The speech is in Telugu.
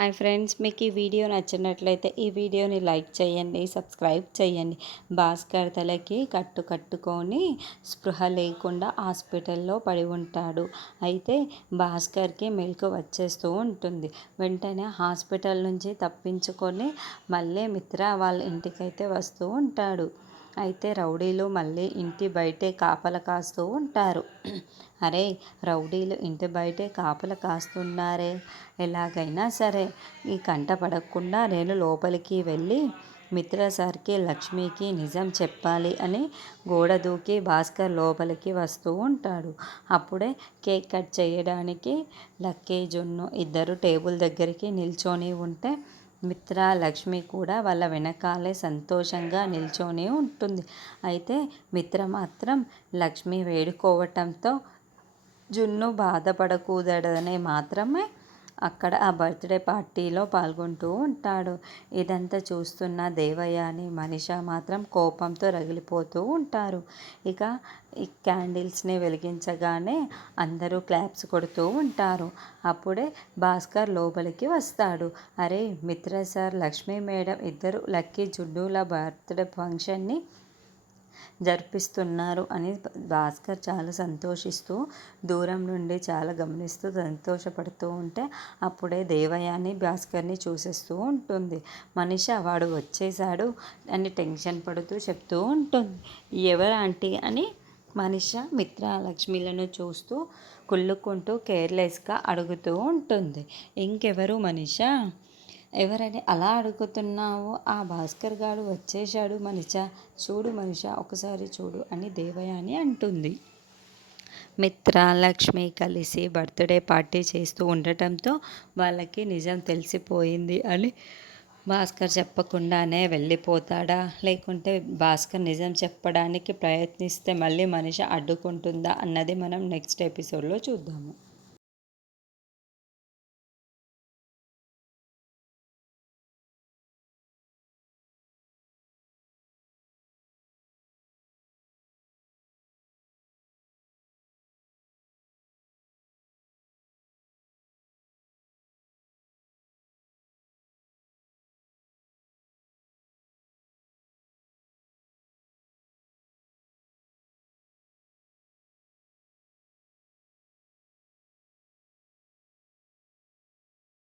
హాయ్ ఫ్రెండ్స్, మీకు ఈ వీడియో నచ్చినట్లయితే ఈ వీడియోని లైక్ చేయండి, సబ్స్క్రైబ్ చేయండి. భాస్కర్ తలకి కట్టుకొని స్పృహ లేకుండా హాస్పిటల్లో పడి ఉంటాడు. అయితే భాస్కర్కి మెలకు వచ్చేస్తూ ఉంటుంది. వెంటనే హాస్పిటల్ నుంచి తప్పించుకొని మళ్ళీ మిత్ర వాళ్ళ ఇంటికైతే వస్తూ ఉంటాడు. అయితే రౌడీలు మళ్ళీ ఇంటి బయటే కాపలా కాస్తూ ఉంటారు. అరే, రౌడీలు ఇంటి బయటే కాపలా కాస్తున్నారే, ఎలాగైనా సరే ఈ కంట పడకుండా నేను లోపలికి వెళ్ళి మిత్ర సార్కి లక్ష్మికి నిజం చెప్పాలి అని గోడ దూకి భాస్కర్ లోపలికి వస్తూ ఉంటాడు. అప్పుడే కేక్ కట్ చేయడానికి లక్కీ జున్ను ఇద్దరు టేబుల్ దగ్గరికి నిల్చొని ఉంటే మిత్ర లక్ష్మి కూడా వాళ్ళ వెనకాలే సంతోషంగా నిల్చొని ఉంటుంది. అయితే మిత్ర మాత్రం లక్ష్మి వేడుకోవటంతో జున్ను బాధపడకూడదనే మాత్రమే అక్కడ ఆ బర్త్డే పార్టీలో పాల్గొంటూ ఉంటాడు. ఇదంతా చూస్తున్న దేవయాని మనిష మాత్రం కోపంతో రగిలిపోతూ ఉంటారు. ఇక ఈ క్యాండిల్స్ని వెలిగించగానే అందరూ క్లాప్స్ కొడుతూ ఉంటారు. అప్పుడే భాస్కర్ లోపలికి వస్తాడు. అరే, మిత్ర సార్, లక్ష్మీ మేడం ఇద్దరు లక్కీ జున్నుల బర్త్డే ఫంక్షన్ని జరిపిస్తున్నారు అని భాస్కర్ చాలా సంతోషిస్తూ దూరం నుండి చాలా గమనిస్తూ సంతోషపడుతూ ఉంటే అప్పుడే దేవయాని భాస్కర్ని చూసేస్తూ ఉంటుంది. మనిష వాడు వచ్చేసాడు అని టెన్షన్ పడుతూ చెప్తూ ఉంటుంది. ఎవరు ఆంటీ అని మనిష మిత్ర లక్ష్మిలను చూస్తూ కుళ్ళుకుంటూ కేర్లెస్గా అడుగుతూ ఉంటుంది. ఇంకెవరు మనిష, ఎవరని అలా అడుగుతున్నావు? ఆ భాస్కర్ గాడు వచ్చేశాడు మనిష, చూడు మనిష, ఒకసారి చూడు అని దేవయాని అంటుంది. మిత్ర లక్ష్మి కలిసి బర్త్డే పార్టీ చేస్తూ ఉండటంతో వాళ్ళకి నిజం తెలిసిపోయింది అని భాస్కర్ చెప్పకుండానే వెళ్ళిపోతాడా, లేకుంటే భాస్కర్ నిజం చెప్పడానికి ప్రయత్నిస్తే మళ్ళీ మనిషి అడ్డుకుంటుందా అన్నది మనం నెక్స్ట్ ఎపిసోడ్లో చూద్దాము.